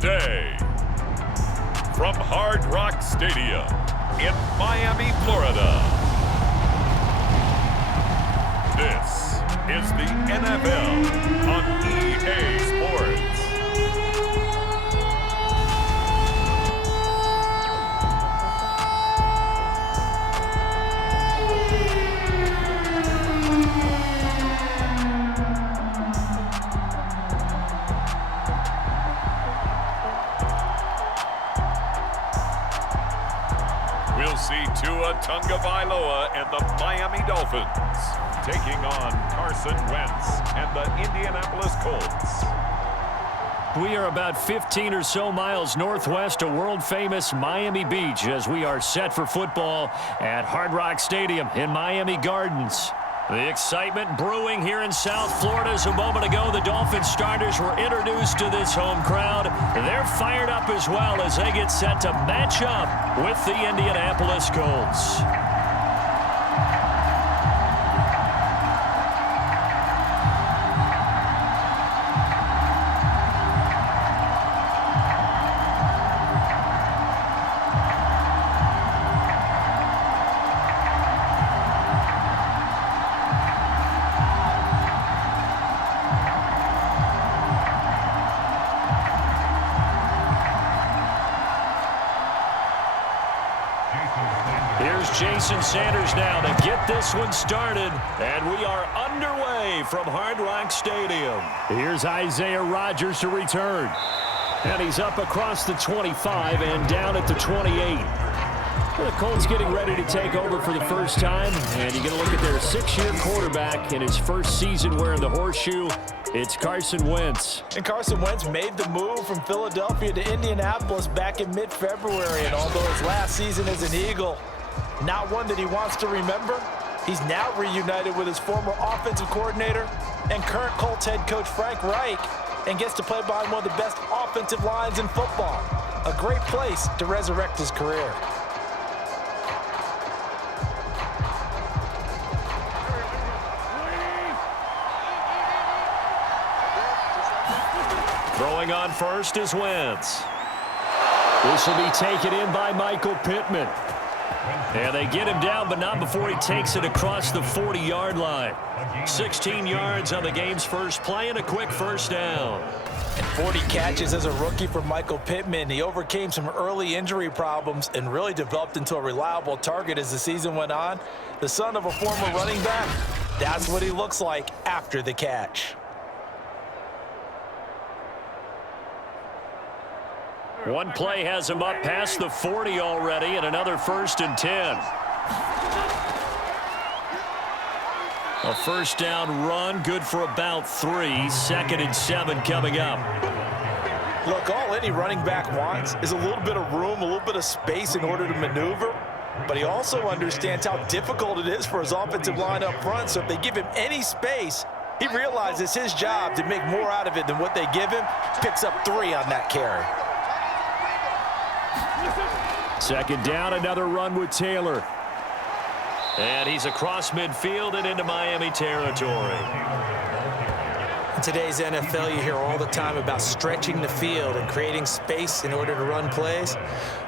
today, from Hard Rock Stadium in Miami, Florida, this is the NFL on EA Sports. We'll see Tagovailoa and the Miami Dolphins taking on Carson, Wentz and the Indianapolis Colts. We are about 15 or so miles northwest of world-famous Miami Beach as we are set for football at Hard Rock Stadium in Miami Gardens. The excitement brewing here in South Florida as a moment ago the Dolphins starters were introduced to this home crowd. They're fired up as well as they get set to match up with the Indianapolis Colts. Jason Sanders now to get this one started, and we are underway from Hard Rock Stadium. Here's Isaiah Rodgers to return, and he's up across the 25 and down at the 28. The Colts getting ready to take over for the first time, and you're going to look at their 6-year quarterback in his first season wearing the horseshoe. It's Carson Wentz. And Carson Wentz made the move from Philadelphia to Indianapolis back in mid-February, and although his last season as an Eagle, not one that he wants to remember, he's now reunited with his former offensive coordinator and current Colts head coach Frank Reich and gets to play behind one of the best offensive lines in football. A great place to resurrect his career. Throwing on first is Wentz. This will be taken in by Michael Pittman. And they get him down, but not before he takes it across the 40-yard line. 16 yards on the game's first play and a quick first down. And 40 catches as a rookie for Michael Pittman. He overcame some early injury problems and really developed into a reliable target as the season went on. The son of a former running back, that's what he looks like after the catch. One play has him up past the 40 already, and another 1st and 10. A first down run, good for about 3. 2nd and 7 coming up. Look, all any running back wants is a little bit of room, a little bit of space in order to maneuver. But he also understands how difficult it is for his offensive line up front. So if they give him any space, he realizes his job to make more out of it than what they give him. Picks up 3 on that carry. 2nd down, another run with Taylor. And he's across midfield and into Miami territory. In today's NFL, you hear all the time about stretching the field and creating space in order to run plays.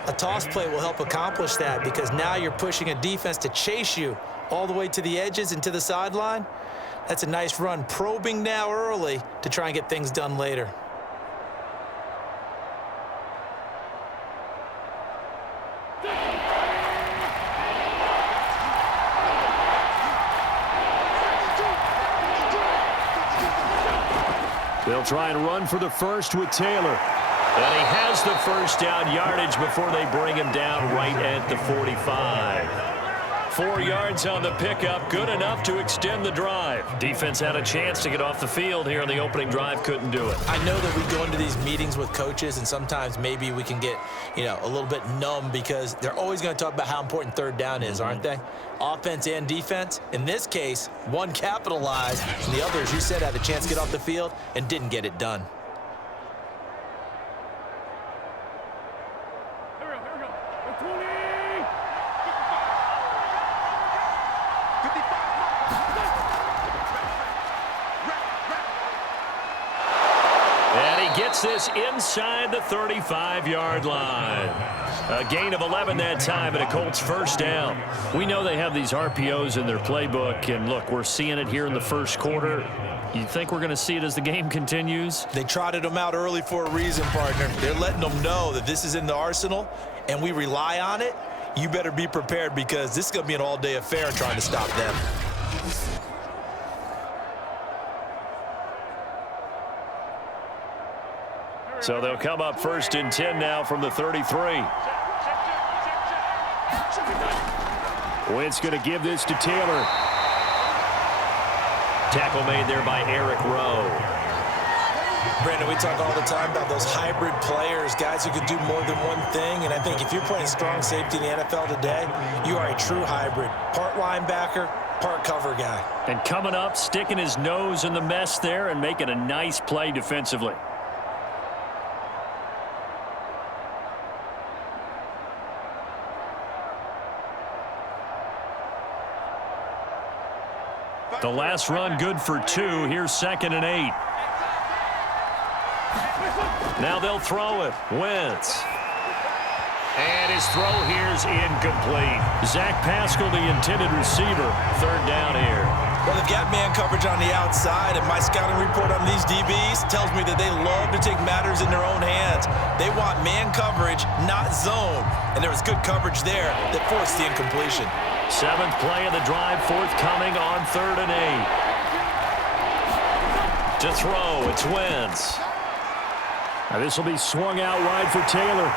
A toss play will help accomplish that because now you're pushing a defense to chase you all the way to the edges and to the sideline. That's a nice run, probing now early to try and get things done later. They'll try and run for the first with Taylor. And he has the first down yardage before they bring him down right at the 45. 4 yards on the pickup, good enough to extend the drive. Defense had a chance to get off the field here on the opening drive, couldn't do it. I know that we go into these meetings with coaches, and sometimes maybe we can get, a little bit numb because they're always going to talk about how important 3rd down is, aren't they? Offense and defense. In this case, one capitalized, and the other, as you said, had a chance to get off the field and didn't get it done. Gets this inside the 35-yard line. A gain of 11 that time and a Colts first down. We know they have these RPOs in their playbook, and look, we're seeing it here in the first quarter. You think we're going to see it as the game continues? They trotted them out early for a reason, partner. They're letting them know that this is in the arsenal, and we rely on it. You better be prepared because this is going to be an all-day affair trying to stop them. So they'll come up 1st and 10 now from the 33. Wentz going to give this to Taylor. Tackle made there by Eric Rowe. Brandon, we talk all the time about those hybrid players, guys who can do more than one thing. And I think if you're playing strong safety in the NFL today, you are a true hybrid. Part linebacker, part cover guy. And coming up, sticking his nose in the mess there and making a nice play defensively. The last run good for 2. Here's 2nd and 8. Now they'll throw it. Wentz. And his throw here's incomplete. Zach Pascal, the intended receiver. 3rd down here. Well, they've got man coverage on the outside, and my scouting report on these DBs tells me that they love to take matters in their own hands. They want man coverage, not zone. And there was good coverage there that forced the incompletion. 7th play of the drive, forthcoming on 3rd and 8. To throw, it's Wentz. Now this will be swung out wide for Taylor.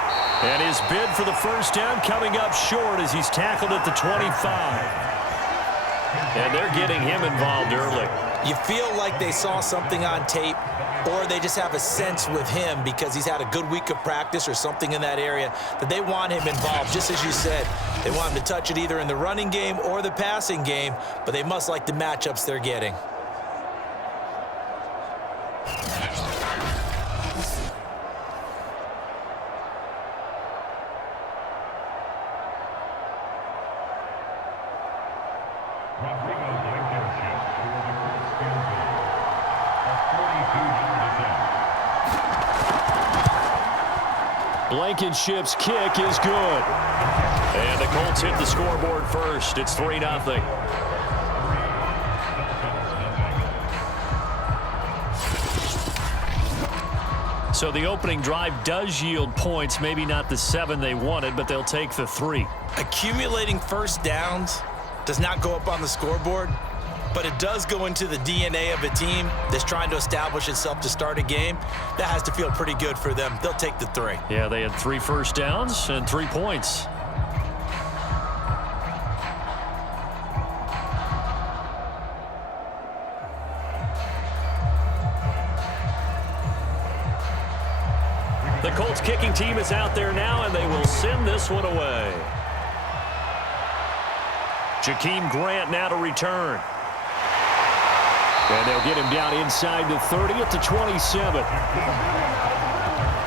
And his bid for the first down coming up short as he's tackled at the 25. And they're getting him involved early. You feel like they saw something on tape, or they just have a sense with him because he's had a good week of practice or something in that area that they want him involved, just as you said. They want him to touch it either in the running game or the passing game, but they must like the matchups they're getting. Blankenship's kick is good. And the Colts hit the scoreboard first. It's 3-0. So the opening drive does yield points, maybe not the 7 they wanted, but they'll take the 3. Accumulating first downs does not go up on the scoreboard, but it does go into the DNA of a team that's trying to establish itself to start a game. That has to feel pretty good for them. They'll take the 3. Yeah, they had 3 first downs and 3 points. The Colts kicking team is out there now, and they will send this one away. Jakeem Grant now to return. And they'll get him down inside the 30 at the 27.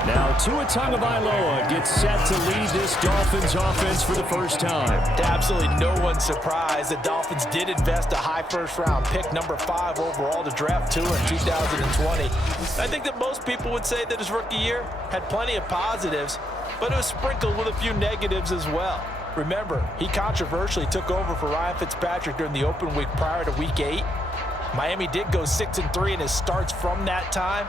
Now Tua Tagovailoa gets set to lead this Dolphins offense for the first time. To absolutely no one's surprise, the Dolphins did invest a high first-round pick, number 5 overall, to draft Tua in 2020. I think that most people would say that his rookie year had plenty of positives, but it was sprinkled with a few negatives as well. Remember, he controversially took over for Ryan Fitzpatrick during the open week prior to Week 8. Miami did go 6-3 in his starts from that time,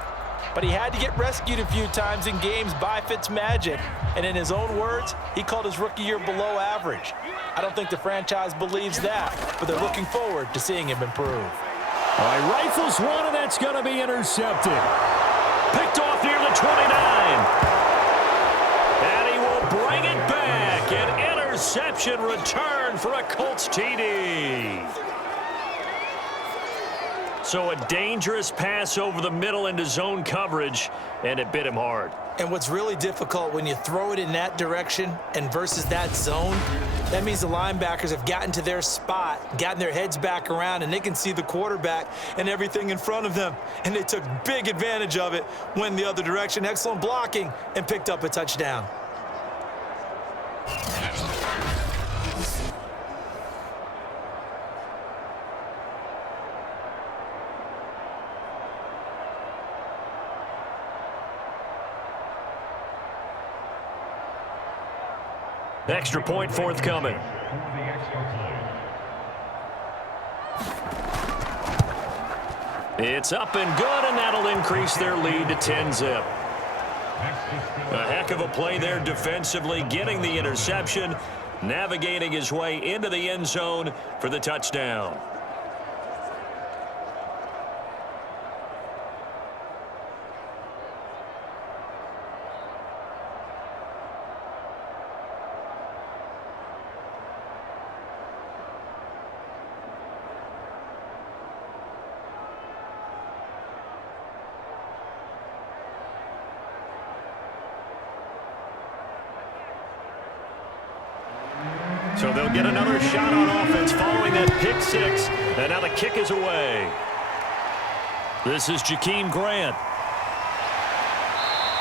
but he had to get rescued a few times in games by Fitzmagic. And in his own words, he called his rookie year below average. I don't think the franchise believes that, but they're looking forward to seeing him improve. All right, rifles one, and that's going to be intercepted. Picked off near the 29. And he will bring it back. An interception return for a Colts TD. So a dangerous pass over the middle into zone coverage, and it bit him hard. And what's really difficult when you throw it in that direction and versus that zone, that means the linebackers have gotten to their spot, gotten their heads back around, and they can see the quarterback and everything in front of them. And they took big advantage of it, went the other direction, excellent blocking, and picked up a touchdown. Extra point forthcoming. It's up and good, and that'll increase their lead to 10-zip. A heck of a play there defensively, getting the interception, navigating his way into the end zone for the touchdown. So they'll get another shot on offense following that pick six. And now the kick is away. This is Jakeem Grant.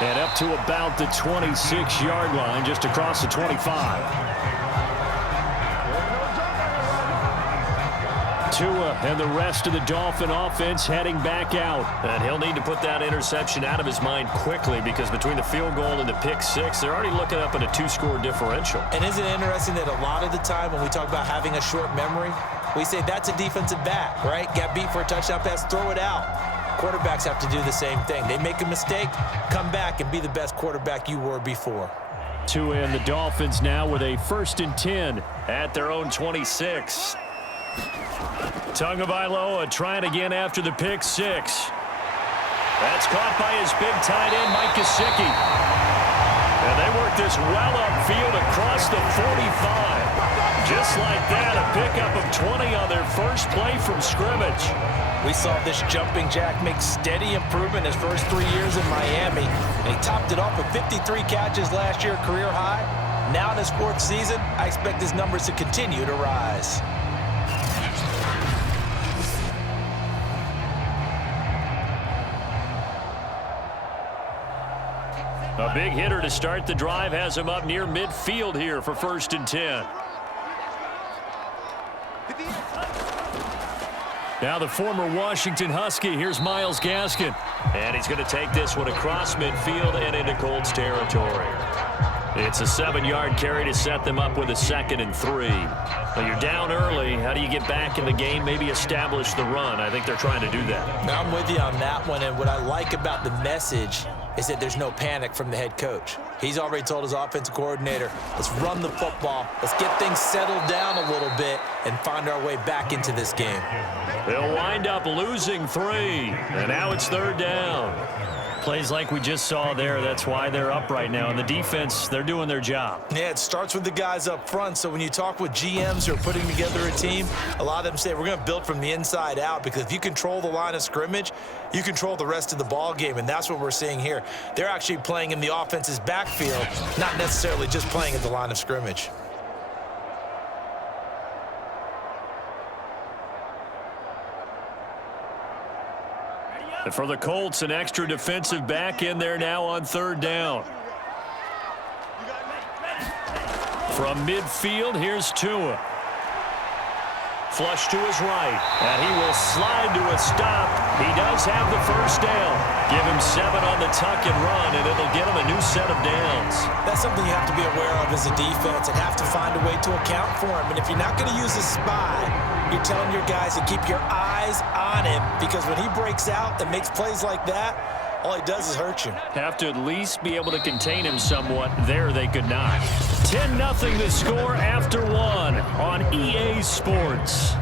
And up to about the 26-yard line, just across the 25. Tua and the rest of the Dolphin offense heading back out. And he'll need to put that interception out of his mind quickly, because between the field goal and the pick six, they're already looking up at a 2-score differential. And isn't it interesting that a lot of the time when we talk about having a short memory, we say that's a defensive back, right? Got beat for a touchdown pass, throw it out. Quarterbacks have to do the same thing. They make a mistake, come back and be the best quarterback you were before. Tua and the Dolphins now with a 1st and 10 at their own 26. Tagovailoa trying again after the pick six. That's caught by his big tight end, Mike Gesicki. And they work this well upfield across the 45. Just like that, a pickup of 20 on their first play from scrimmage. We saw this jumping jack make steady improvement his first 3 years in Miami. And he topped it off with 53 catches last year, career high. Now in his 4th season, I expect his numbers to continue to rise. A big hitter to start the drive has him up near midfield here for 1st and 10. Now the former Washington Husky. Here's Myles Gaskin. And he's going to take this one across midfield and into Colts territory. It's a 7-yard carry to set them up with a 2nd and 3. Well, you're down early. How do you get back in the game, maybe establish the run? I think they're trying to do that. I'm with you on that one, and what I like about the message is that there's no panic from the head coach. He's already told his offensive coordinator, let's run the football, let's get things settled down a little bit and find our way back into this game. They'll wind up losing 3, and now it's 3rd down. Plays like we just saw there, that's why they're up right now. And the defense, they're doing their job. Yeah, it starts with the guys up front. So when you talk with GMs who are putting together a team, a lot of them say we're going to build from the inside out, because if you control the line of scrimmage, you control the rest of the ball game, and that's what we're seeing here. They're actually playing in the offense's backfield, not necessarily just playing at the line of scrimmage. And for the Colts, an extra defensive back in there now on 3rd down. From midfield, here's Tua. Flush to his right, and he will slide to a stop. He does have the 1st down. Give him 7 on the tuck and run, and it'll get him a new set of downs. That's something you have to be aware of as a defense and have to find a way to account for him. And if you're not going to use a spy, you're telling your guys to keep your eyes on him, because when he breaks out and makes plays like that, all he does is hurt you. Have to at least be able to contain him somewhat. There they could not. 10-0 the score after 1 on EA Sports.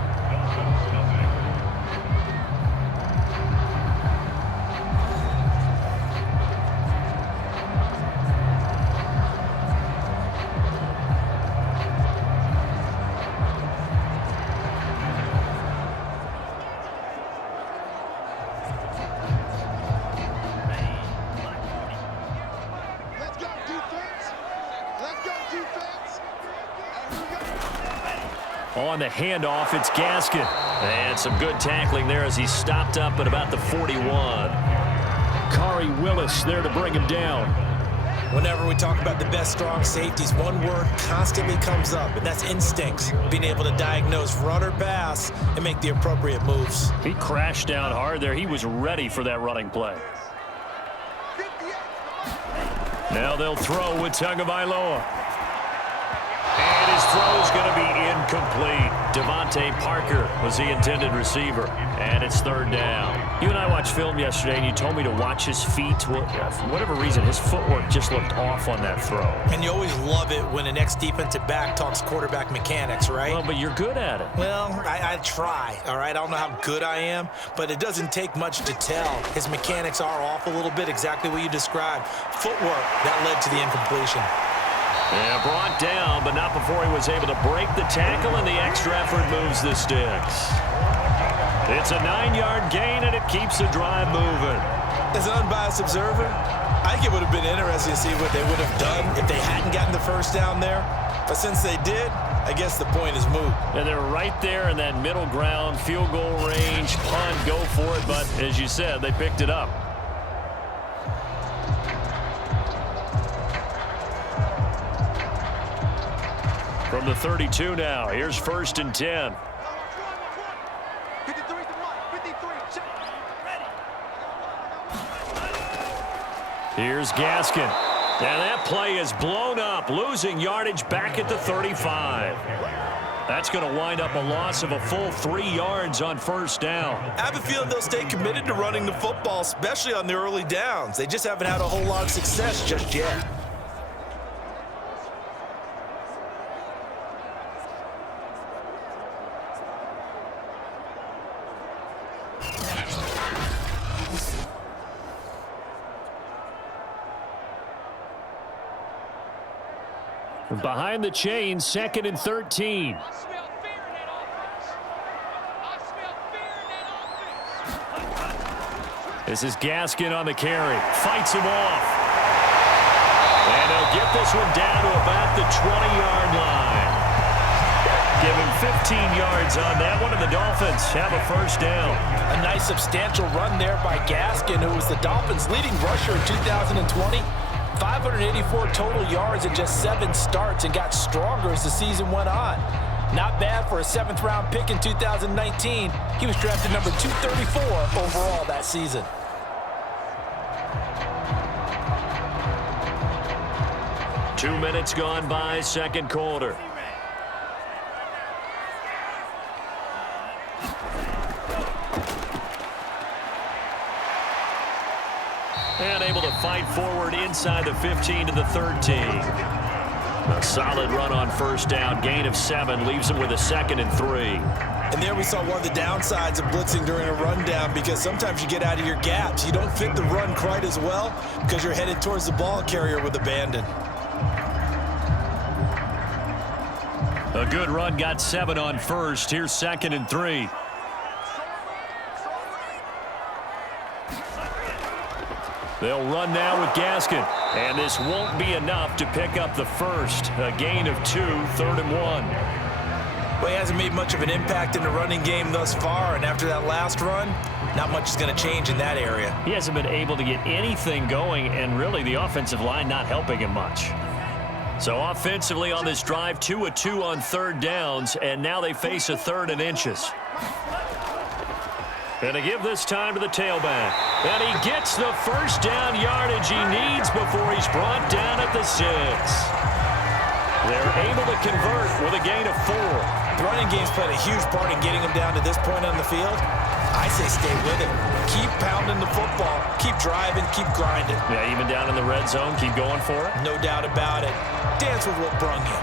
On the handoff, it's Gaskin. And some good tackling there as he stopped up at about the 41. Khari Willis there to bring him down. Whenever we talk about the best strong safeties, one word constantly comes up, and that's instincts. Being able to diagnose run or pass and make the appropriate moves. He crashed down hard there. He was ready for that running play. Now they'll throw with Tagovailoa. throw's going to be incomplete. Devontae Parker was the intended receiver, and it's third down. You and I watched film yesterday, and you told me to watch his feet. Well, for whatever reason, his footwork just looked off on that throw. And you always love it when an ex-defensive back talks quarterback mechanics, right? Well, but you're good at it. Well, I try, all right? I don't know how good I am, but it doesn't take much to tell. His mechanics are off a little bit, exactly what you described. Footwork, that led to the incompletion. Yeah, brought down, but not before he was able to break the tackle, and the extra effort moves the sticks. It's a 9-yard gain, and it keeps the drive moving. As an unbiased observer, I think it would have been interesting to see what they would have done if they hadn't gotten the first down there. But since they did, I guess the point is moot. And they're right there in that middle ground, field goal range, punt, go for it. But as you said, they picked it up. From the 32 now, here's 1st and 10. Here's Gaskin. And that play is blown up, losing yardage back at the 35. That's going to wind up a loss of a full 3 yards on 1st down. I have a feeling they'll stay committed to running the football, especially on the early downs. They just haven't had a whole lot of success just yet. Behind the chain, 2nd and 13. This is Gaskin on the carry. Fights him off. And they'll get this one down to about the 20-yard line. Give him 15 yards on that one, and the Dolphins have a 1st down. A nice substantial run there by Gaskin, who was the Dolphins' leading rusher in 2020. 584 total yards in just 7 starts and got stronger as the season went on. Not bad for a 7th-round pick in 2019. He was drafted number 234 overall that season. Two minutes gone by, 2nd quarter. And able to fight forward inside the 15 to the 13. A solid run on 1st down. Gain of 7 leaves him with a 2nd and 3. And there we saw one of the downsides of blitzing during a rundown, because sometimes you get out of your gaps. You don't fit the run quite as well because you're headed towards the ball carrier with abandon. A good run, got 7 on 1st. Here's 2nd and 3. They'll run now with Gaskin. And this won't be enough to pick up the 1st. A gain of 2, 3rd and 1. Well, he hasn't made much of an impact in the running game thus far, and after that last run, not much is going to change in that area. He hasn't been able to get anything going, and really the offensive line not helping him much. So offensively on this drive, 2 of 2 on 3rd downs, and now they face a 3rd and inches. And to give this time to the tailback. And he gets the 1st down yardage he needs before he's brought down at the 6. They're able to convert with a gain of 4. The running game's played a huge part in getting him down to this point on the field. I say stay with it. Keep pounding the football. Keep driving. Keep grinding. Yeah, even down in the red zone, keep going for it. No doubt about it. Dance with what brung you.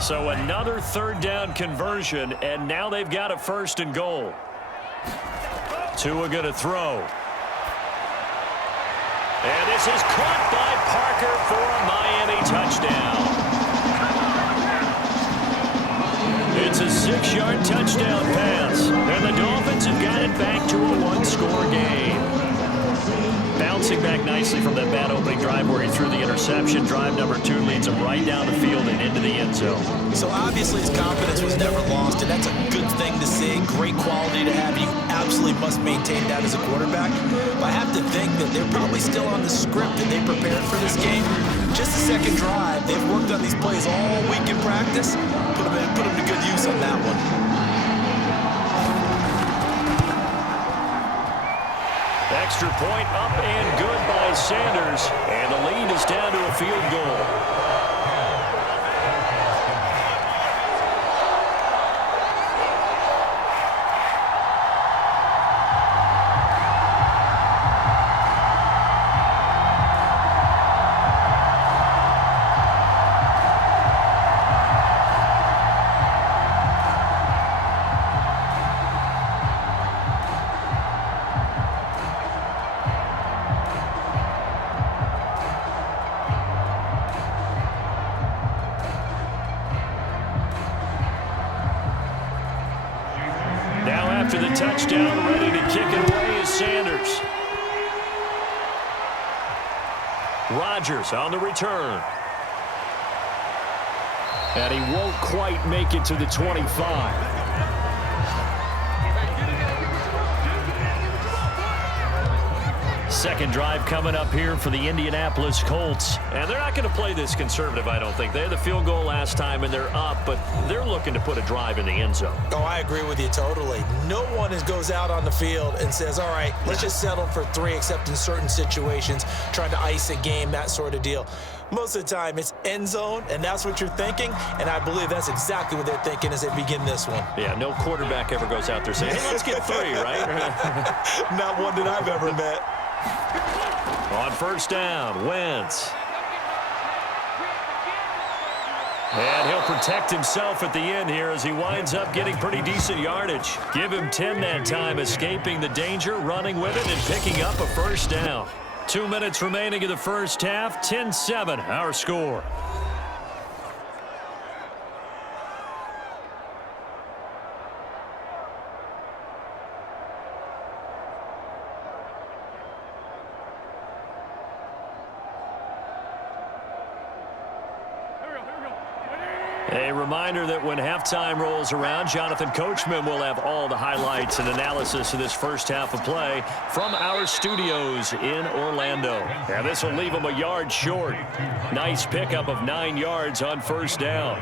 So another 3rd down conversion, and now they've got a 1st and goal. Tua going to throw. And this is caught by Parker for a Miami touchdown. It's a 6-yard touchdown pass, and the Dolphins have got it back to a 1-score game. Bouncing back nicely from that bad opening drive where he threw the interception. Drive number 2 leads him right down the field and into the end zone. So obviously his confidence was never lost, and that's a good thing to see. Great quality to have. You absolutely must maintain that as a quarterback. But I have to think that they're probably still on the script that they prepared for this game. Just the 2nd drive. They've worked on these plays all week in practice. Put them to good use on that one. Extra point up and good by Sanders. And the lead is down to a field goal. After the touchdown, ready to kick it away is Sanders. Rodgers on the return. And he won't quite make it to the 25. Second drive coming up here for the Indianapolis Colts. And they're not going to play this conservative, I don't think. They had the field goal last time, and they're up, but they're looking to put a drive in the end zone. Oh, I agree with you totally. No one goes out on the field and says, all right, let's just settle for 3, except in certain situations, trying to ice a game, that sort of deal. Most of the time, it's end zone, and that's what you're thinking, and I believe that's exactly what they're thinking as they begin this one. Yeah, no quarterback ever goes out there saying, hey, let's get 3, right? Not one that I've ever met. On first down, Wentz. And he'll protect himself at the end here as he winds up getting pretty decent yardage. Give him 10 that time, escaping the danger, running with it, and picking up a first down. 2 minutes remaining in the first half, 10-7, our score. A reminder that when halftime rolls around, Jonathan Coachman will have all the highlights and analysis of this first half of play from our studios in Orlando. And this will leave them a yard short. Nice pickup of 9 yards on first down.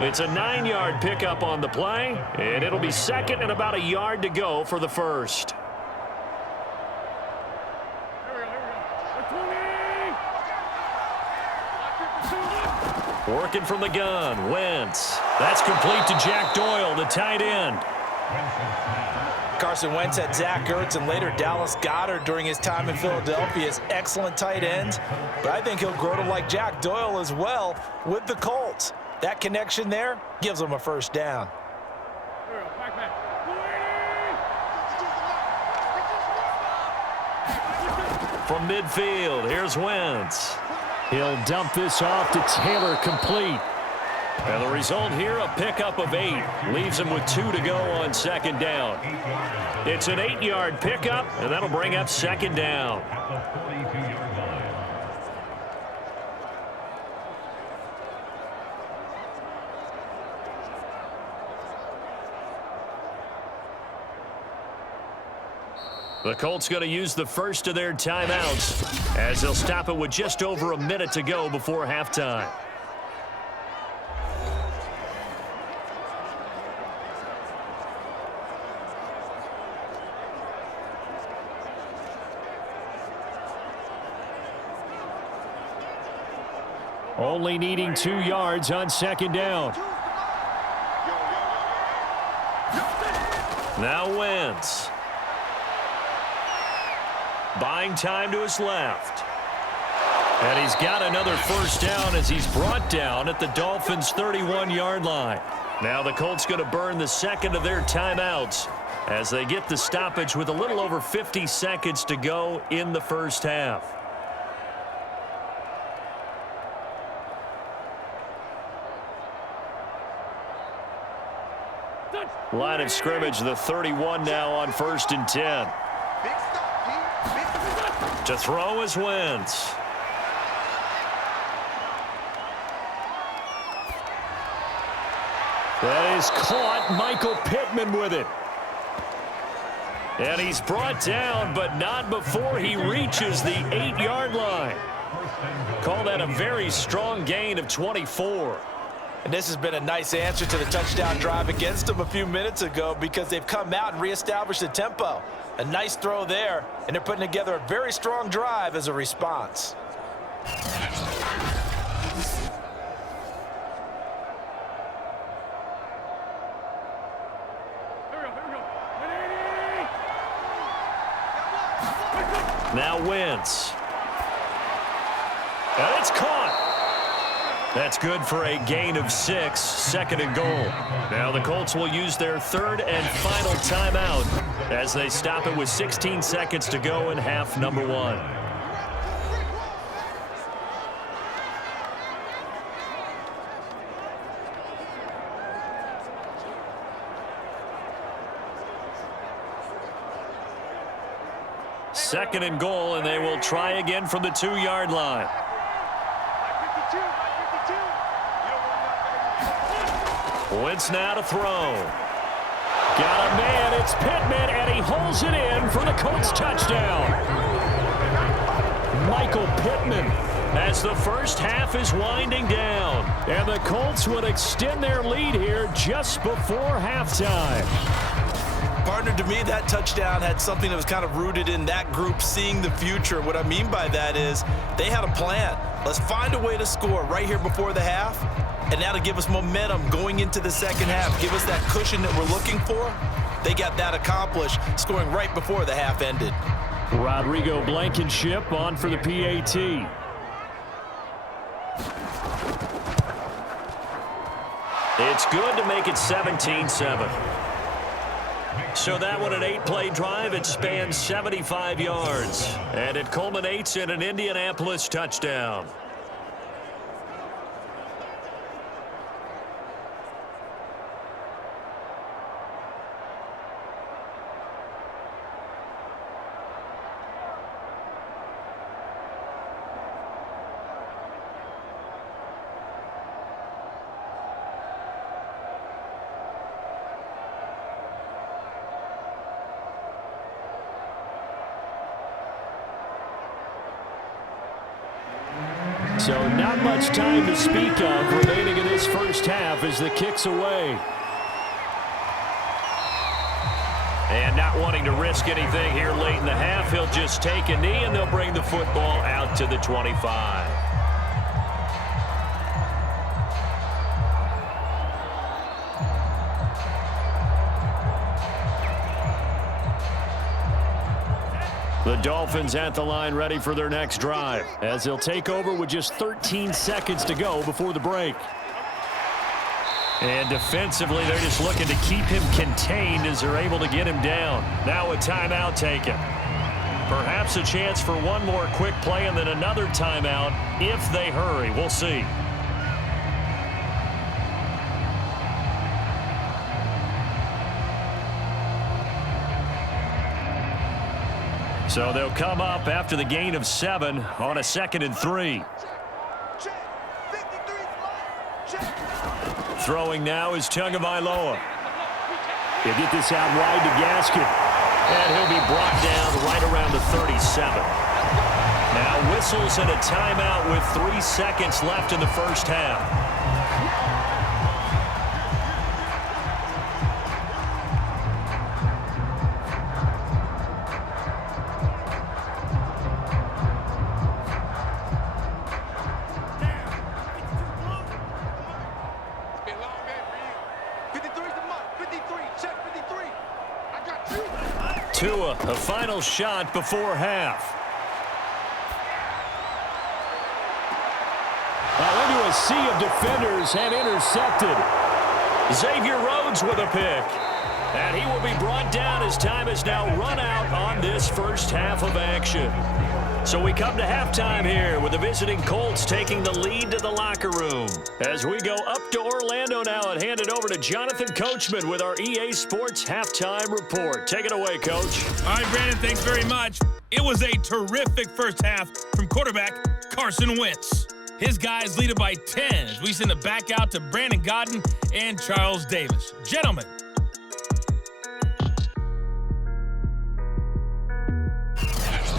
It's a 9-yard pickup on the play, and it'll be second and about a yard to go for the first. Working from the gun, Wentz. That's complete to Jack Doyle, the tight end. Carson Wentz had Zach Ertz and later Dallas Goedert during his time in Philadelphia as excellent tight ends. But I think he'll grow to like Jack Doyle as well with the Colts. That connection there gives him a first down. From midfield, here's Wentz. He'll dump this off to Taylor, complete. And the result here, a pickup of 8. Leaves him with 2 to go on second down. It's an 8-yard pickup, and that'll bring up second down. The Colts going to use the first of their timeouts as they'll stop it with just over a minute to go before halftime. Only needing 2 yards on second down. Now Wentz. Buying time to his left. And he's got another first down as he's brought down at the Dolphins' 31-yard line. Now the Colts going to burn the second of their timeouts as they get the stoppage with a little over 50 seconds to go in the first half. Line of scrimmage, the 31 now on 1st and 10. To throw is Wentz. That is caught. Michael Pittman with it. And he's brought down, but not before he reaches the 8-yard line. Call that a very strong gain of 24. And this has been a nice answer to the touchdown drive against them a few minutes ago because they've come out and reestablished the tempo. A nice throw there, and they're putting together a very strong drive as a response. Now Wentz. And it's caught. That's good for a gain of 6, 2nd and goal. Now the Colts will use their 3rd and final timeout as they stop it with 16 seconds to go in half number 1. Second and goal, and they will try again from the 2-yard line. Wentz now to throw. Got a man, it's Pittman, and he holds it in for the Colts touchdown. Michael Pittman as the first half is winding down. And the Colts would extend their lead here just before halftime. Partner, to me, that touchdown had something that was kind of rooted in that group seeing the future. What I mean by that is they had a plan. Let's find a way to score right here before the half, and that'll give us momentum going into the second half, give us that cushion that we're looking for. They got that accomplished, scoring right before the half ended. Rodrigo Blankenship on for the PAT. It's good to make it 17-7. So that one, an 8-play drive. It spans 75 yards, and it culminates in an Indianapolis touchdown. So not much time to speak of remaining in this first half as the kick's away. And not wanting to risk anything here late in the half, he'll just take a knee and they'll bring the football out to the 25. The Dolphins at the line ready for their next drive as they'll take over with just 13 seconds to go before the break. And defensively, they're just looking to keep him contained as they're able to get him down. Now a timeout taken. Perhaps a chance for one more quick play and then another timeout if they hurry. We'll see. So they'll come up after the gain of 7 on a 2nd and 3. Throwing now is Tagovailoa. He'll get this out wide to Gaskin. And he'll be brought down right around the 37. Now whistles and a timeout with 3 seconds left in the first half. A final shot before half. Now into a sea of defenders and intercepted. Xavier Rhodes with a pick. And he will be brought down as time is now run out on this first half of action. So we come to halftime here with the visiting Colts taking the lead to the locker room. As we go up to Orlando now and hand it over to Jonathan Coachman with our EA Sports Halftime Report. Take it away, Coach. All right, Brandon, thanks very much. It was a terrific first half from quarterback Carson Wentz. His guys lead it by 10 as we send it back out to Brandon Godden and Charles Davis. Gentlemen.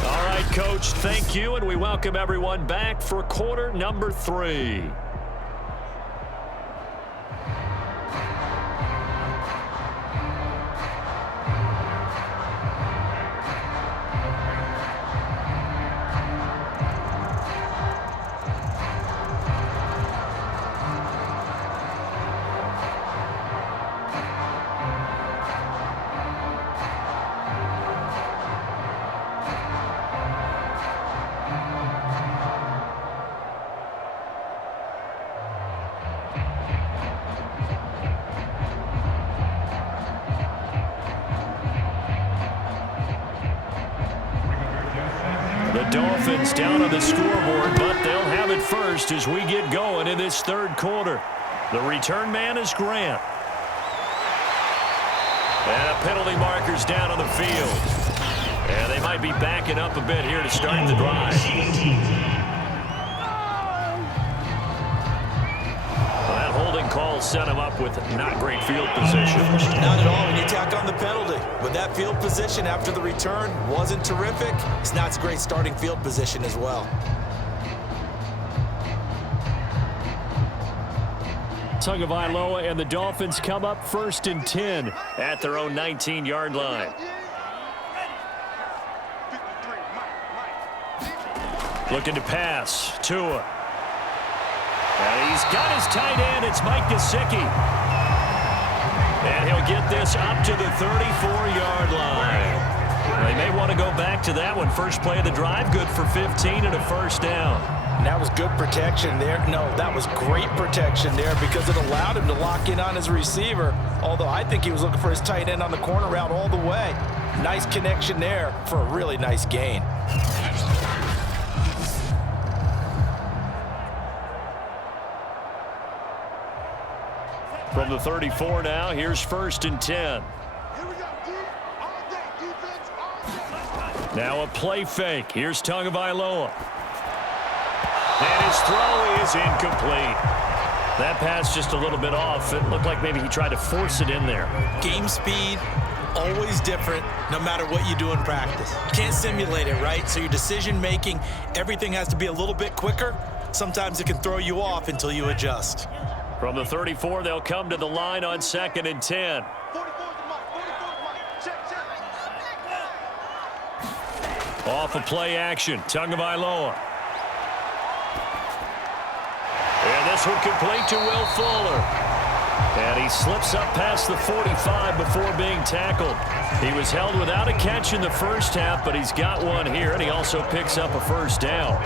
All right, Coach, thank you, and we welcome everyone back for quarter number 3. Dolphins down on the scoreboard, but they'll have it first as we get going in this third quarter. The return man is Grant. And penalty markers down on the field. And they might be backing up a bit here to start the drive. Well, that holding call set him up with not great field position. Not at all when you tack on the penalty. With that field position after the return wasn't terrific, it's not a great starting field position as well. Tagovailoa and the Dolphins come up 1st and 10 at their own 19-yard line. Looking to pass. Tua. And he's got his tight end. It's Mike Gesicki. And he'll get this up to the 34-yard line. They may want to go back to that one. First play of the drive, good for 15 and a first down. And that was good protection there. No, that was great protection there because it allowed him to lock in on his receiver, although I think he was looking for his tight end on the corner route all the way. Nice connection there for a really nice gain. From the 34 now, here's 1st and 10. Now a play fake. Here's Tagovailoa. And his throw is incomplete. That pass just a little bit off. It looked like maybe he tried to force it in there. Game speed, always different, no matter what you do in practice. You can't simulate it, right? So your decision-making, everything has to be a little bit quicker. Sometimes it can throw you off until you adjust. From the 34, they'll come to the line on 2nd and 10. Off of play action, Tagovailoa. And this one complete to Will Fuller. And he slips up past the 45 before being tackled. He was held without a catch in the first half, but he's got one here, and he also picks up a first down.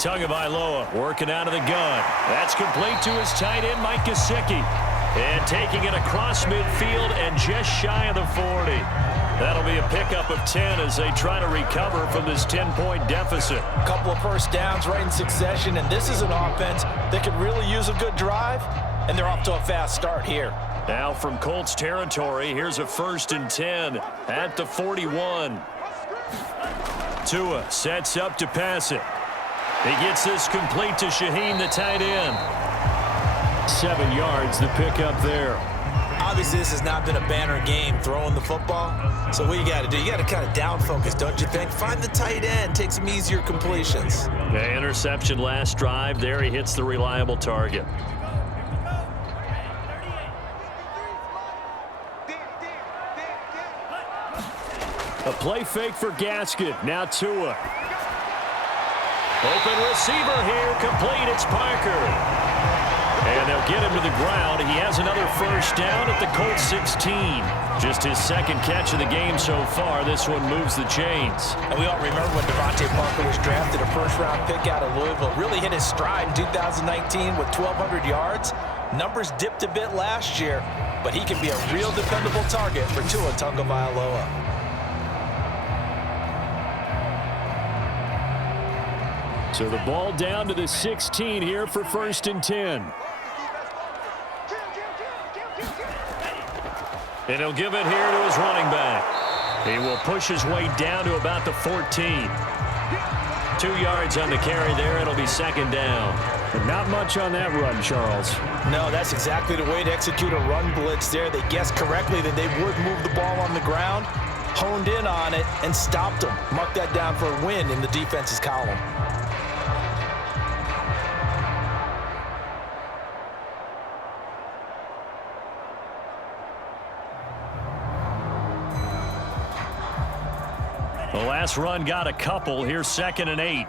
Tagovailoa working out of the gun. That's complete to his tight end, Mike Gesicki. And taking it across midfield and just shy of the 40. That'll be a pickup of 10 as they try to recover from this 10-point deficit. A couple of first downs right in succession, and this is an offense that could really use a good drive, and they're off to a fast start here. Now from Colts territory, here's a 1st and 10 at the 41. Tua sets up to pass it. He gets this complete to Shaheen, the tight end. 7 yards, the pickup there. Obviously, this has not been a banner game throwing the football. So what you got to do, you got to kind of down focus, don't you think? Find the tight end, take some easier completions. The interception last drive. There he hits the reliable target. A play fake for Gaskin. Now Tua. Open receiver here, complete, it's Parker. And they'll get him to the ground. He has another first down at the Colts 16. Just his second catch of the game so far. This one moves the chains. And we all remember when Devontae Parker was drafted, a first-round pick out of Louisville. Really hit his stride in 2019 with 1,200 yards. Numbers dipped a bit last year, but he can be a real dependable target for Tua Tagovailoa. So the ball down to the 16 here for 1st and 10. And he'll give it here to his running back. He will push his way down to about the 14. 2 yards on the carry there. It'll be 2nd down. But not much on that run, Charles. No, that's exactly the way to execute a run blitz there. They guessed correctly that they would move the ball on the ground, honed in on it, and stopped them. Mark that down for a win in the defense's column. The last run got a couple. Here's 2nd and 8.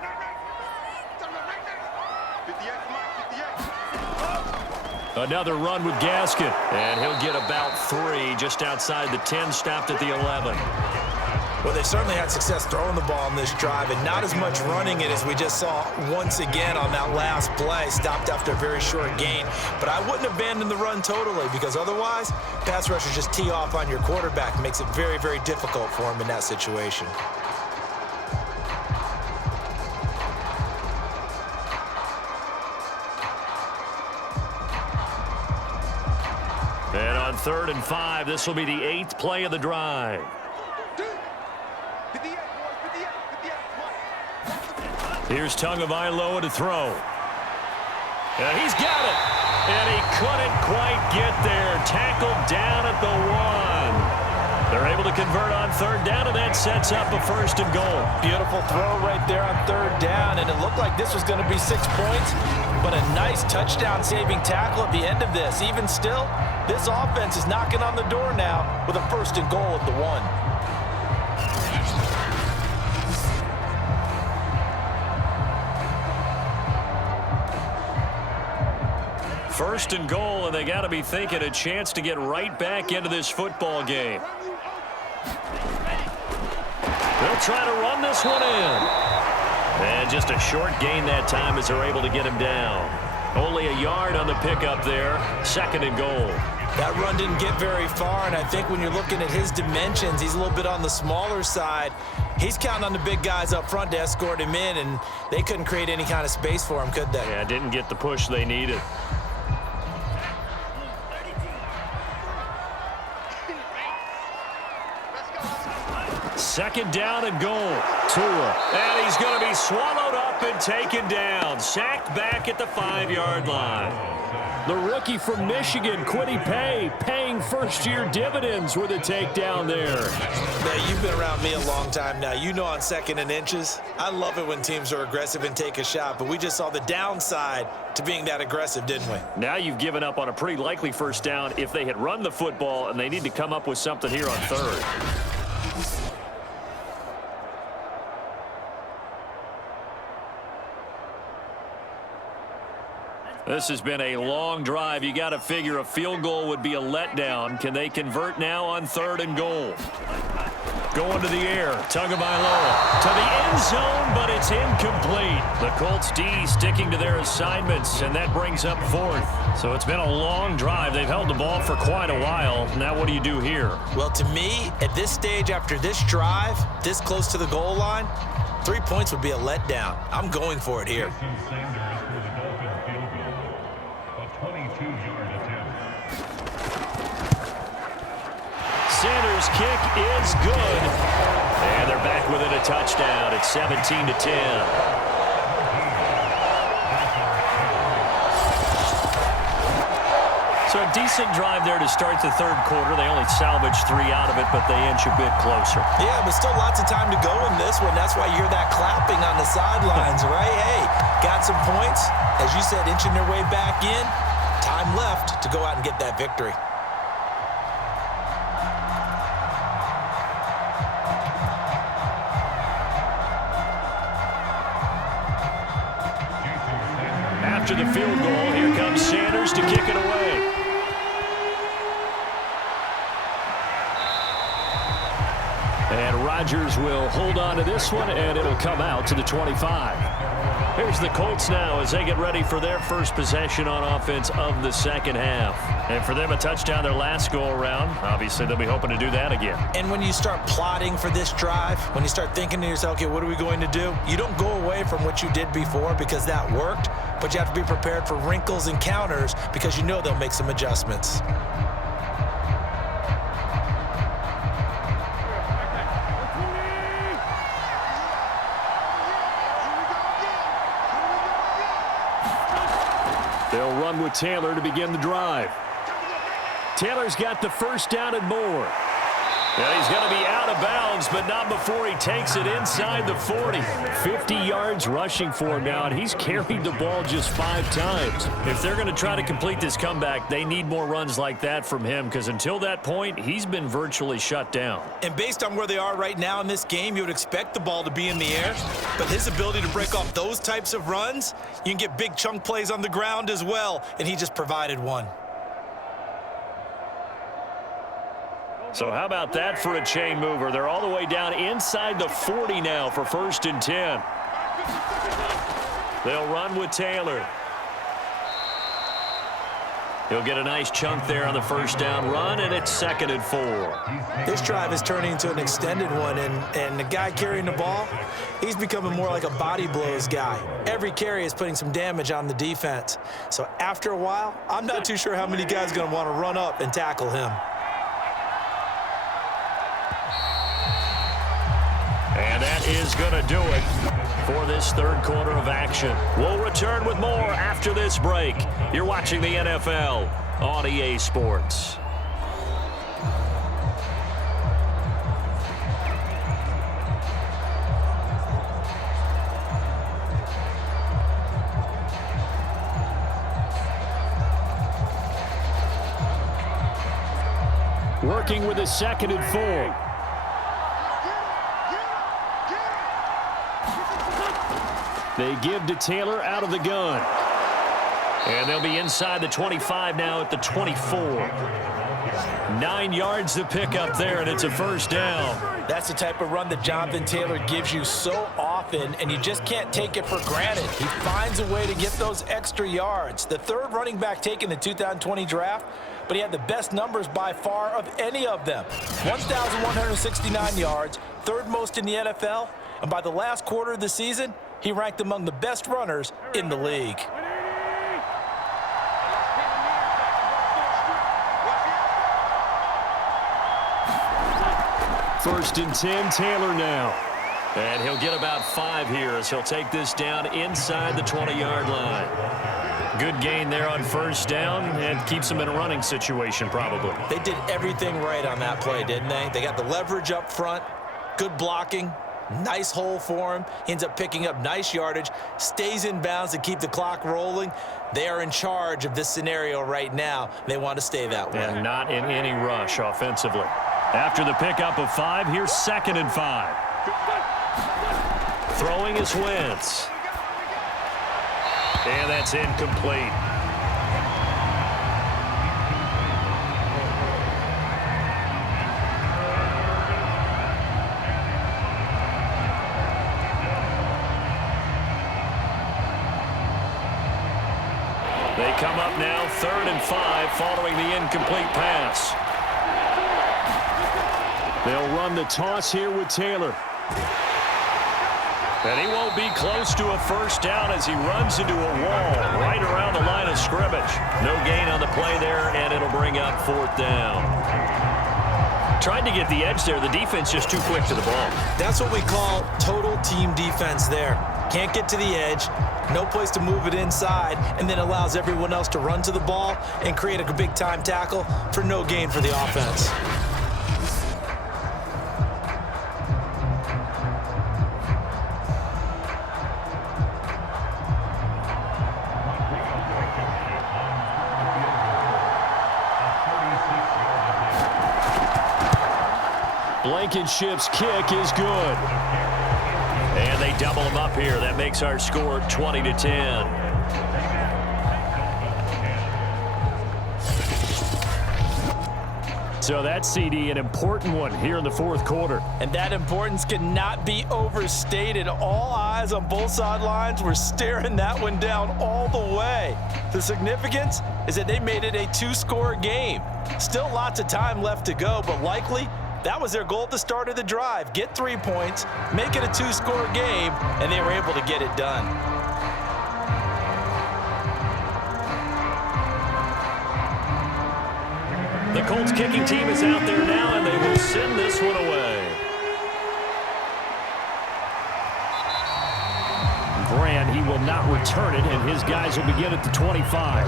Another run with Gaskin. And he'll get about 3 just outside the 10, stopped at the 11. Well, they certainly had success throwing the ball on this drive and not as much running it as we just saw once again on that last play. Stopped after a very short gain. But I wouldn't abandon the run totally because otherwise, pass rushers just tee off on your quarterback. It makes it very, very difficult for him in that situation. And on 3rd and 5, this will be the 8th play of the drive. Here's Tagovailoa to throw. And he's got it. And he couldn't quite get there. Tackled down at the 1. They're able to convert on 3rd down, and that sets up a 1st and goal. Beautiful throw right there on 3rd down, and it looked like this was going to be 6 points, but a nice touchdown-saving tackle at the end of this. Even still, this offense is knocking on the door now with a 1st and goal at the 1. 1st and goal, and they got to be thinking a chance to get right back into this football game. They'll try to run this one in. And just a short gain that time as they're able to get him down. Only a yard on the pickup there. 2nd and goal. That run didn't get very far, and I think when you're looking at his dimensions, he's a little bit on the smaller side. He's counting on the big guys up front to escort him in, and they couldn't create any kind of space for him, could they? Yeah, didn't get the push they needed. Second down and goal. Tua. And he's going to be swallowed up and taken down. Sacked back at the 5-yard line. The rookie from Michigan, Quiddy Pay, paying first-year dividends with a takedown there. Now, you've been around me a long time now. You know on 2nd and inches, I love it when teams are aggressive and take a shot, but we just saw the downside to being that aggressive, didn't we? Now you've given up on a pretty likely 1st down if they had run the football, and they need to come up with something here on 3rd. This has been a long drive. You got to figure a field goal would be a letdown. Can they convert now on 3rd and goal? Going to the air. Tagovailoa to the end zone, but it's incomplete. The Colts D sticking to their assignments, and that brings up 4th. So it's been a long drive. They've held the ball for quite a while. Now what do you do here? Well, to me, at this stage after this drive, this close to the goal line, 3 points would be a letdown. I'm going for it here. Sanders' kick is good. And they're back within a touchdown. It's 17-10. So a decent drive there to start the 3rd quarter. They only salvaged 3 out of it, but they inch a bit closer. Yeah, but still lots of time to go in this one. That's why you hear that clapping on the sidelines, right? Hey, got some points. As you said, inching their way back in. Time left to go out and get that victory. After the field goal, here comes Sanders to kick it away. And Rodgers will hold on to this one, and it'll come out to the 25. Here's the Colts now as they get ready for their first possession on offense of the 2nd half. And for them, a touchdown their last go-around. Obviously, they'll be hoping to do that again. And when you start plotting for this drive, when you start thinking to yourself, okay, what are we going to do? You don't go away from what you did before because that worked, but you have to be prepared for wrinkles and counters because you know they'll make some adjustments. They'll run with Taylor to begin the drive. Taylor's got the 1st down and more. And he's going to be out of bounds, but not before he takes it inside the 40. 50 yards rushing for him now, and he's carried the ball just 5 times. If they're going to try to complete this comeback, they need more runs like that from him, because until that point, he's been virtually shut down. And based on where they are right now in this game, you would expect the ball to be in the air, but his ability to break off those types of runs, you can get big chunk plays on the ground as well, and he just provided one. So how about that for a chain mover? They're all the way down inside the 40 now for 1st and 10. They'll run with Taylor. He'll get a nice chunk there on the 1st down run, and it's 2nd and 4. This drive is turning into an extended one, and the guy carrying the ball, he's becoming more like a body blows guy. Every carry is putting some damage on the defense. So after a while, I'm not too sure how many guys are going to want to run up and tackle him. And that is going to do it for this 3rd quarter of action. We'll return with more after this break. You're watching the NFL on EA Sports. Working with a 2nd and 4. They give to Taylor out of the gun. And they'll be inside the 25 now at the 24. 9 yards to pick up there, and it's a 1st down. That's the type of run that Jonathan Taylor gives you so often, and you just can't take it for granted. He finds a way to get those extra yards. The 3rd running back taken in the 2020 draft, but he had the best numbers by far of any of them. 1,169 yards, 3rd most in the NFL, and by the last quarter of the season, he ranked among the best runners in the league. First and 10, Taylor now. And he'll get about 5 here as he'll take this down inside the 20-yard line. Good gain there on 1st down and keeps him in a running situation probably. They did everything right on that play, didn't they? They got the leverage up front, good blocking, nice hole for him. He ends up picking up nice yardage, stays in bounds to keep the clock rolling. They are in charge of this scenario right now. They want to stay that way. And not in any rush offensively. After the pickup of 5, here's 2nd and 5. Throwing is Wentz. And that's incomplete. They come up now 3rd and 5 following the incomplete pass. They'll run the toss here with Taylor. And he won't be close to a 1st down as he runs into a wall right around the line of scrimmage. No gain on the play there, and it'll bring up 4th down. Tried to get the edge there. The defense just too quick to the ball. That's what we call total team defense there. Can't get to the edge, no place to move it inside, and then allows everyone else to run to the ball and create a big-time tackle for no gain for the offense. Blankenship's kick is good. And they double him up here. That makes our score 20-10. So that CD, an important one here in the 4th quarter. And that importance cannot be overstated. All eyes on both sidelines were staring that one down all the way. The significance is that they made it a 2-score game. Still lots of time left to go, but likely that was their goal at the start of the drive. Get 3 points, make it a 2-score game, and they were able to get it done. The Colts kicking team is out there now, and they will send this one away. Brand, he will not return it, and his guys will begin at the 25.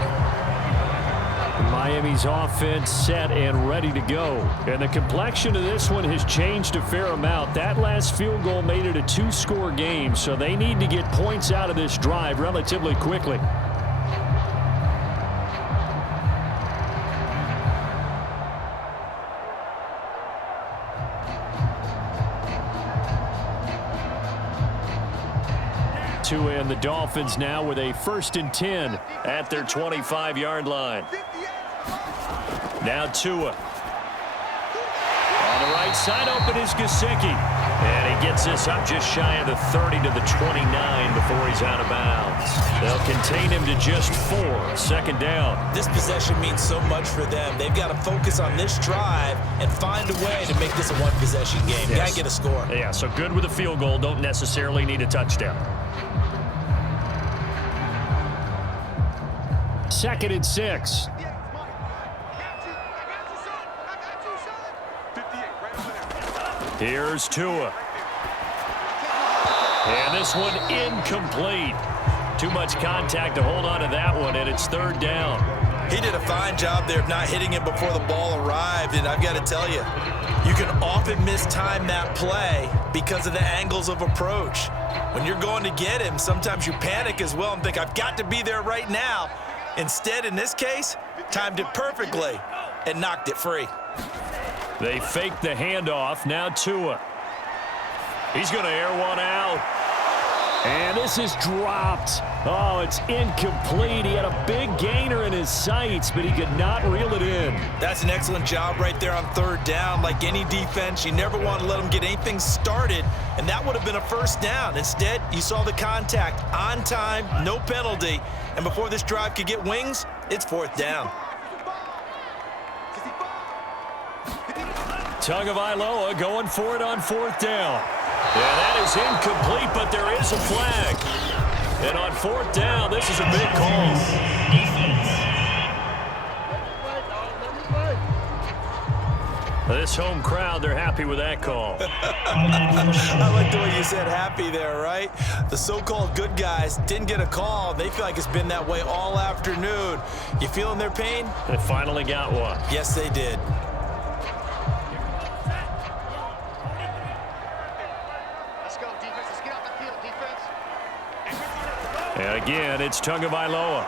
Miami's offense set and ready to go. And the complexion of this one has changed a fair amount. That last field goal made it a 2-score game, so they need to get points out of this drive relatively quickly. And the Dolphins now with a 1st and 10 at their 25-yard line. Now Tua. On the right side, open is Gesicki. And he gets this up just shy of the 30 to the 29 before he's out of bounds. They'll contain him to just 4. Second down. This possession means so much for them. They've got to focus on this drive and find a way to make this a one-possession game. Yes. Got to get a score. Yeah, so good with a field goal. Don't necessarily need a touchdown. 2nd and 6. Here's Tua. And this one incomplete. Too much contact to hold on to that one, and it's 3rd down. He did a fine job there of not hitting it before the ball arrived, and I've got to tell you, you can often mistime that play because of the angles of approach. When you're going to get him, sometimes you panic as well and think, I've got to be there right now. Instead, in this case, timed it perfectly and knocked it free. They fake the handoff. Now Tua. He's going to air one out. And this is dropped. Oh, it's incomplete. He had a big gainer in his sights, but he could not reel it in. That's an excellent job right there on 3rd down. Like any defense, you never want to let them get anything started, and that would have been a 1st down. Instead, you saw the contact on time, no penalty, and before this drive could get wings, it's 4th down. Tagovailoa going for it on 4th down. Yeah, that is incomplete, but there is a flag. And on 4th down, this is a big call. This home crowd, they're happy with that call. I like the way you said happy there, right? The so-called good guys didn't get a call. They feel like it's been that way all afternoon. You feeling their pain? They finally got one. Yes, they did. And again, it's Tagovailoa.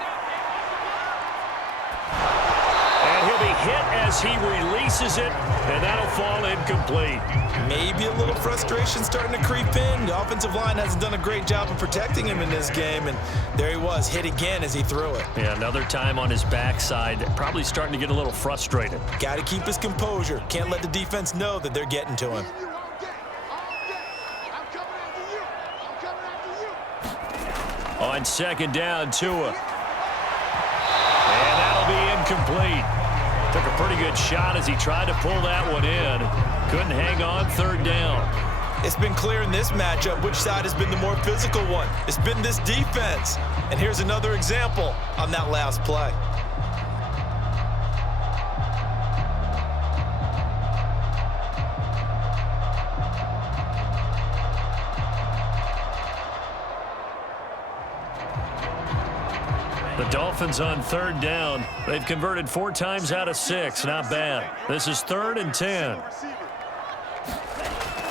And he'll be hit as he releases it, and that'll fall incomplete. Maybe a little frustration starting to creep in. The offensive line hasn't done a great job of protecting him in this game, and there he was, hit again as he threw it. Yeah, another time on his backside, probably starting to get a little frustrated. Got to keep his composure. Can't let the defense know that they're getting to him. On 2nd down, Tua. And that'll be incomplete. Took a pretty good shot as he tried to pull that one in. Couldn't hang on 3rd down. It's been clear in this matchup which side has been the more physical one. It's been this defense. And here's another example on that last play. The Dolphins on 3rd down. They've converted 4 times out of 6. Not bad. This is 3rd and 10.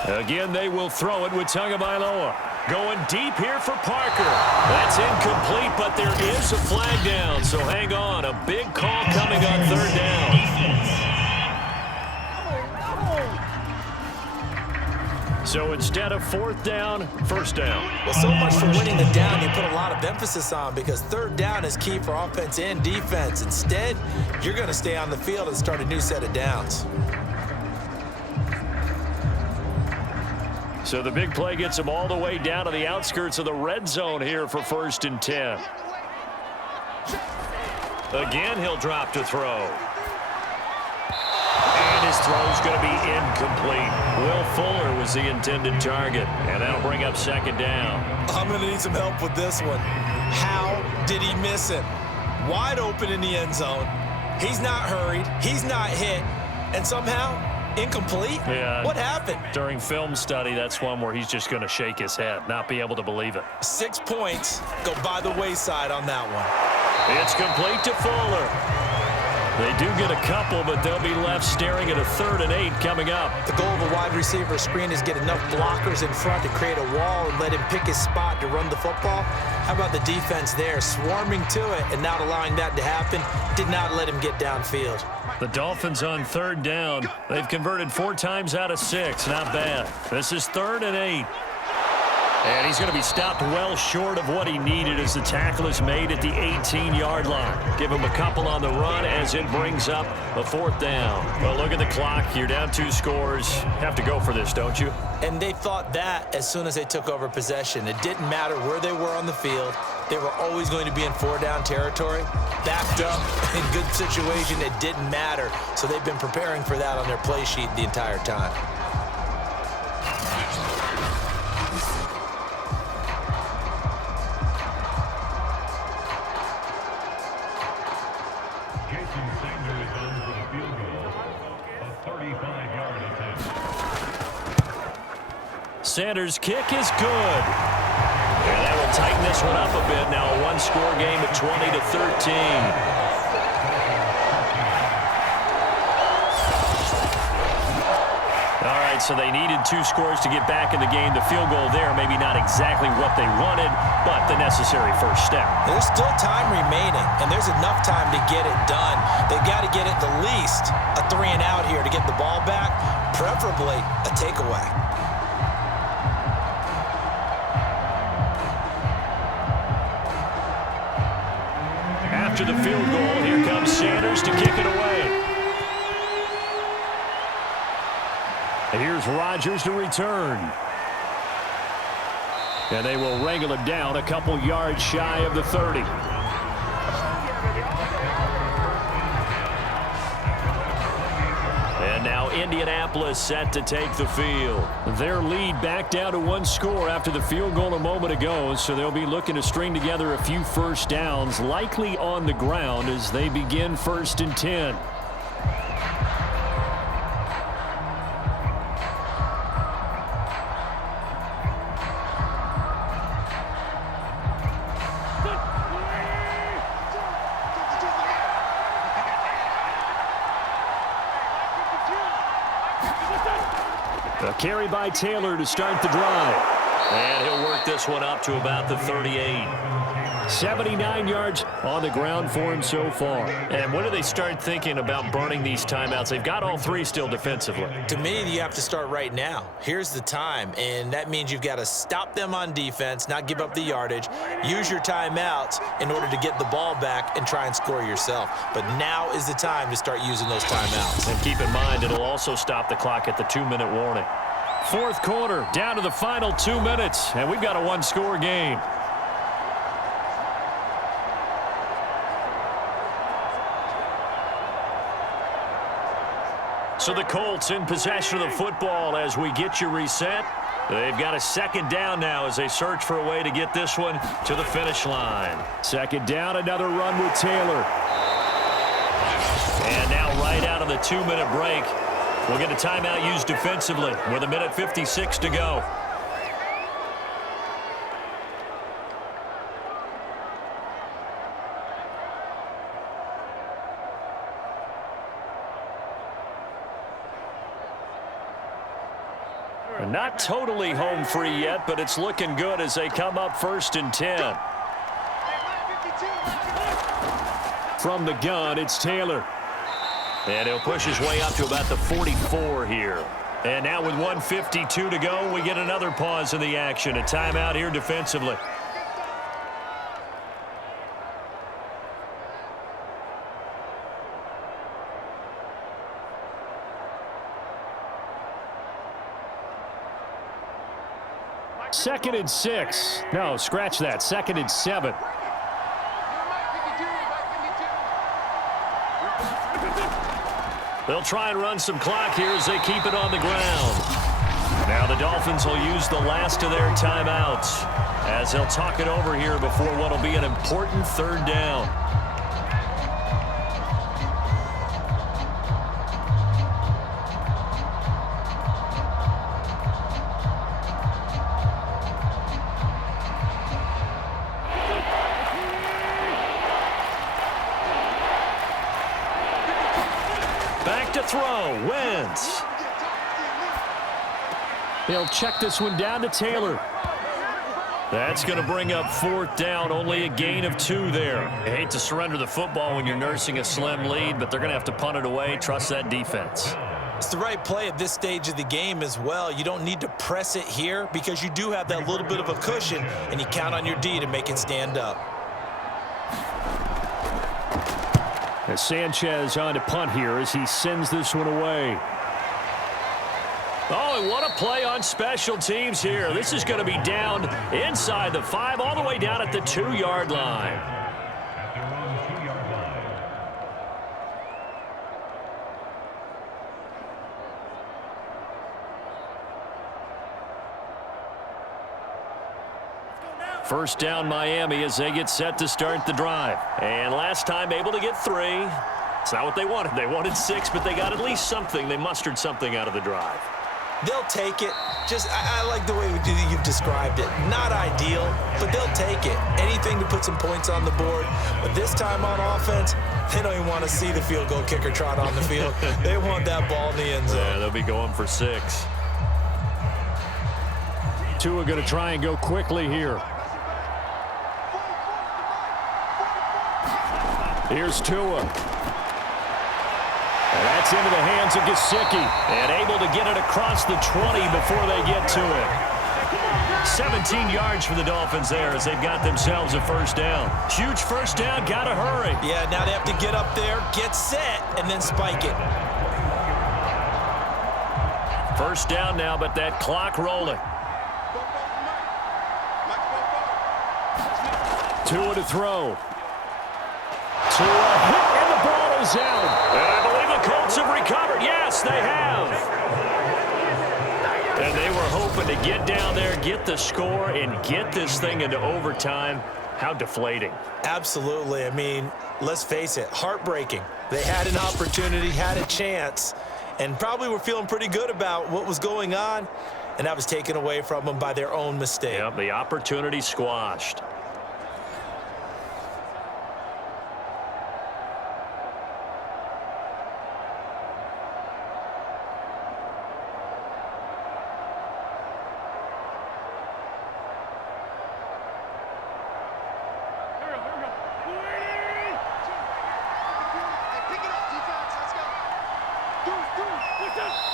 Again, they will throw it with Tagovailoa. Going deep here for Parker. That's incomplete, but there is a flag down, so hang on. A big call coming on 3rd down. So instead of 4th down, 1st down. Well, so much for winning the down you put a lot of emphasis on, because 3rd down is key for offense and defense. Instead, you're going to stay on the field and start a new set of downs. So the big play gets them all the way down to the outskirts of the red zone here for 1st and 10. Again, he'll drop to throw. And his throw's going to be incomplete. Will Fuller was the intended target, and that'll bring up 2nd down. I'm going to need some help with this one. How did he miss him? Wide open in the end zone. He's not hurried. He's not hit. And somehow, incomplete? Yeah. What happened? During film study, that's one where he's just going to shake his head, not be able to believe it. 6 points go by the wayside on that one. It's complete to Fuller. They do get a couple, but they'll be left staring at a 3rd and 8 coming up. The goal of a wide receiver screen is get enough blockers in front to create a wall and let him pick his spot to run the football. How about the defense there, swarming to it and not allowing that to happen? Did not let him get downfield. The Dolphins on 3rd down. They've converted 4 times out of 6. Not bad. This is 3rd and 8. And he's going to be stopped well short of what he needed as the tackle is made at the 18-yard line. Give him a couple on the run as it brings up a 4th down. Well, look at the clock. You're down 2 scores. Have to go for this, don't you? And they thought that as soon as they took over possession. It didn't matter where they were on the field. They were always going to be in 4-down territory. Backed up, in good situation, it didn't matter. So they've been preparing for that on their play sheet the entire time. Sanders' kick is good. And that will tighten this one up a bit. Now a 1-score game at 20-13. All right, so they needed 2 scores to get back in the game. The field goal there, maybe not exactly what they wanted, but the necessary first step. There's still time remaining, and there's enough time to get it done. They've got to get at the least a 3-and-out here to get the ball back, preferably a takeaway. After the field goal, here comes Sanders to kick it away. And here's Rodgers to return. And they will wrangle it down a couple yards shy of the 30. And now Indianapolis set to take the field. Their lead back down to 1 score after the field goal a moment ago, so they'll be looking to string together a few first downs, likely on the ground as they begin 1st and 10. A carry by Taylor to start the drive. And he'll work this one up to about the 38. 79 yards on the ground for him so far. And when do they start thinking about burning these timeouts? They've got all 3 still defensively. To me, you have to start right now. Here's the time, and that means you've got to stop them on defense, not give up the yardage, use your timeouts in order to get the ball back and try and score yourself. But now is the time to start using those timeouts. And keep in mind, it'll also stop the clock at the 2-minute warning. 4th quarter, down to the final 2 minutes, and we've got a 1-score game. So the Colts in possession of the football as we get you reset. They've got a 2nd down now as they search for a way to get this one to the finish line. 2nd down, another run with Taylor. And now right out of the 2-minute break, we'll get a timeout used defensively with 1:56 to go. Not totally home free yet, but it's looking good as they come up 1st and 10. From the gun, it's Taylor. And he'll push his way up to about the 44 here. And now with 1:52 to go, we get another pause in the action. A timeout here defensively. Second and 6. No, scratch that. 2nd and 7. They'll try and run some clock here as they keep it on the ground. Now the Dolphins will use the last of their timeouts as they'll talk it over here before what will be an important 3rd down. Back to throw, Wentz. He'll check this one down to Taylor. That's going to bring up 4th down, only a gain of 2 there. You hate to surrender the football when you're nursing a slim lead, but they're going to have to punt it away. Trust that defense. It's the right play at this stage of the game as well. You don't need to press it here because you do have that little bit of a cushion, and you count on your D to make it stand up. As Sanchez on to punt here as he sends this one away. Oh, and what a play on special teams here. This is going to be down inside the 5, all the way down at the 2-yard line. First down Miami as they get set to start the drive. And last time able to get 3. It's not what they wanted. They wanted 6, but they got at least something. They mustered something out of the drive. They'll take it. I like the way you've described it. Not ideal, but they'll take it. Anything to put some points on the board. But this time on offense, they don't even want to see the field goal kicker trot on the field. They want that ball in the end zone. Yeah, they'll be going for 6. Tua going to try and go quickly here. Here's Tua. And that's into the hands of Gesicki. And able to get it across the 20 before they get to it. 17 yards for the Dolphins there as they've got themselves a first down. Huge first down, gotta hurry. Yeah, now they have to get up there, get set, and then spike it. First down now, but that clock rolling. Tua to throw. Tua hit, and the ball is out. And I believe the Colts have recovered. Yes, they have. And they were hoping to get down there, get the score, and get this thing into overtime. How deflating. Absolutely. I mean, let's face it, heartbreaking. They had an opportunity, had a chance, and probably were feeling pretty good about what was going on, and that was taken away from them by their own mistake. Yep, the opportunity squashed.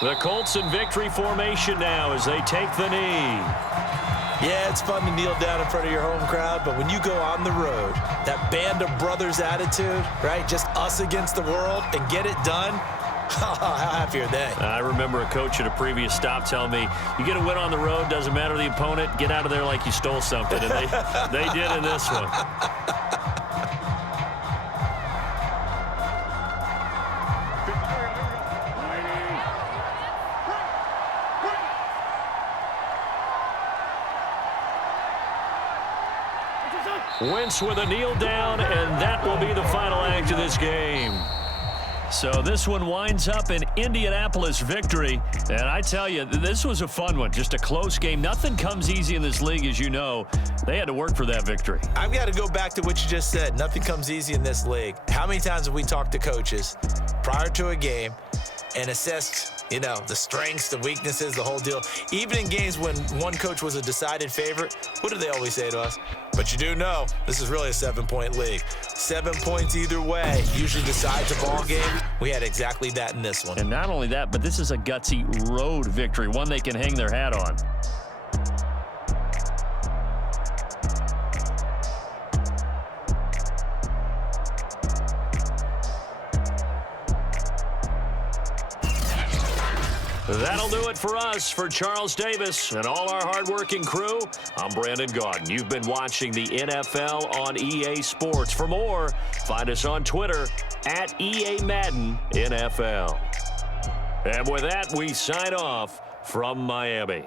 The Colts in victory formation now as they take the knee. Yeah, it's fun to kneel down in front of your home crowd, but when you go on the road, that band of brothers attitude, right? Just us against the world and get it done. How happy are they? I remember a coach at a previous stop telling me, you get a win on the road, doesn't matter the opponent, get out of there like you stole something. And they did in this one. Wentz with a kneel down, and that will be the final act of this game. So this one winds up in Indianapolis victory. And I tell you, this was a fun one. Just a close game. Nothing comes easy in this league, as you know. They had to work for that victory. I've got to go back to what you just said. Nothing comes easy in this league. How many times have we talked to coaches prior to a game and assessed, you know, the strengths, the weaknesses, the whole deal? Even in games when one coach was a decided favorite, what do they always say to us? But you do know, this is really a 7-point league. 7 points either way usually decides a ball game. We had exactly that in this one. And not only that, but this is a gutsy road victory, one they can hang their hat on. That'll do it for us. For Charles Davis and all our hardworking crew, I'm Brandon Gaudin. You've been watching the NFL on EA Sports. For more, find us on Twitter at EA Madden NFL. And with that, we sign off from Miami.